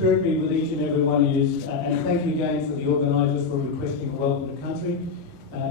spirit be with each and every one of you, and thank you again for the organisers for requesting a welcome to country.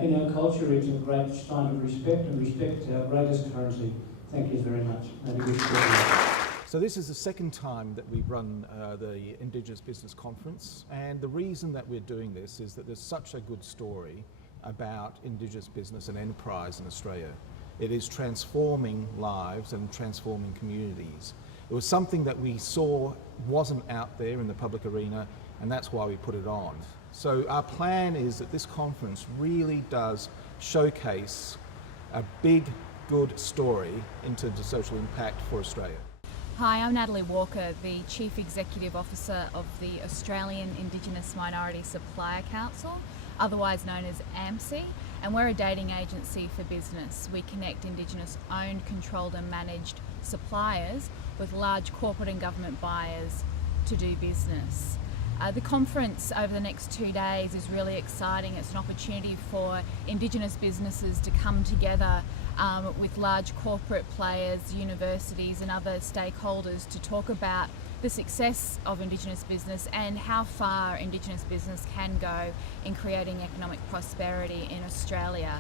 In our culture, it's a great sign of respect, and respect is our greatest currency. Thank you very much. Have a good day. So this is the second time that we've run the Indigenous Business Conference, and the reason that we're doing this is that there's such a good story about Indigenous business and enterprise in Australia. It is transforming lives and transforming communities. It was something that we saw wasn't out there in the public arena, and that's why we put it on. So our plan is that this conference really does showcase a big, good story in terms of social impact for Australia. Hi, I'm Natalie Walker, the Chief Executive Officer of the Australian Indigenous Minority Supplier Council, otherwise known as AMSI, and we're a dating agency for business. We connect Indigenous owned, controlled and managed suppliers with large corporate and government buyers to do business. The conference over the next 2 days is really exciting. It's an opportunity for Indigenous businesses to come together with large corporate players, universities and other stakeholders to talk about the success of Indigenous business and how far Indigenous business can go in creating economic prosperity in Australia.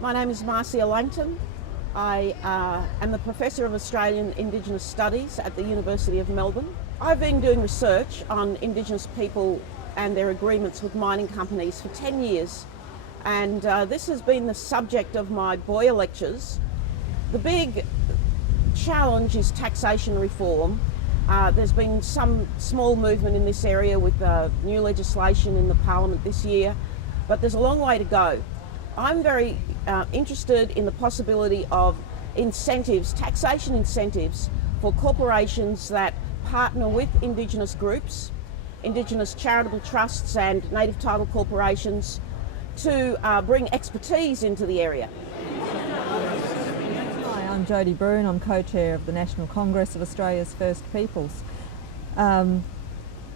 My name is Marcia Langton. I am the Professor of Australian Indigenous Studies at the University of Melbourne. I've been doing research on Indigenous people and their agreements with mining companies for 10 years, and this has been the subject of my Boyer lectures. The big challenge is taxation reform. There's been some small movement in this area with new legislation in the Parliament this year, but there's a long way to go. I'm very interested in the possibility of incentives, taxation incentives for corporations that partner with Indigenous groups, Indigenous charitable trusts and native title corporations to bring expertise into the area. Hi, I'm Jodie Broon. I'm co-chair of the National Congress of Australia's First Peoples.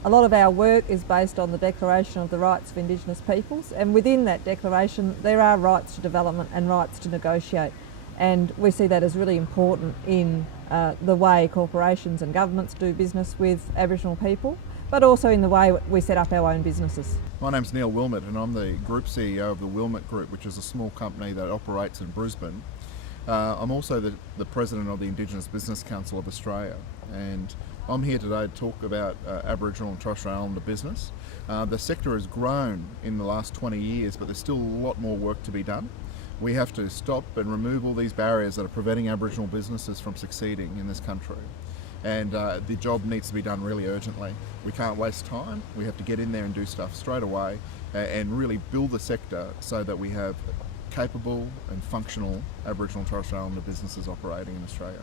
A lot of our work is based on the Declaration of the Rights of Indigenous Peoples, and within that declaration there are rights to development and rights to negotiate, and we see that as really important in the way corporations and governments do business with Aboriginal people, but also in the way we set up our own businesses. My name's Neil Wilmot and I'm the Group CEO of the Wilmot Group, which is a small company that operates in Brisbane. I'm also the President of the Indigenous Business Council of Australia, and I'm here today to talk about Aboriginal and Torres Strait Islander business. The sector has grown in the last 20 years, but there's still a lot more work to be done. We have to stop and remove all these barriers that are preventing Aboriginal businesses from succeeding in this country. And the job needs to be done really urgently. We can't waste time. We have to get in there and do stuff straight away and really build the sector so that we have capable and functional Aboriginal and Torres Strait Islander businesses operating in Australia.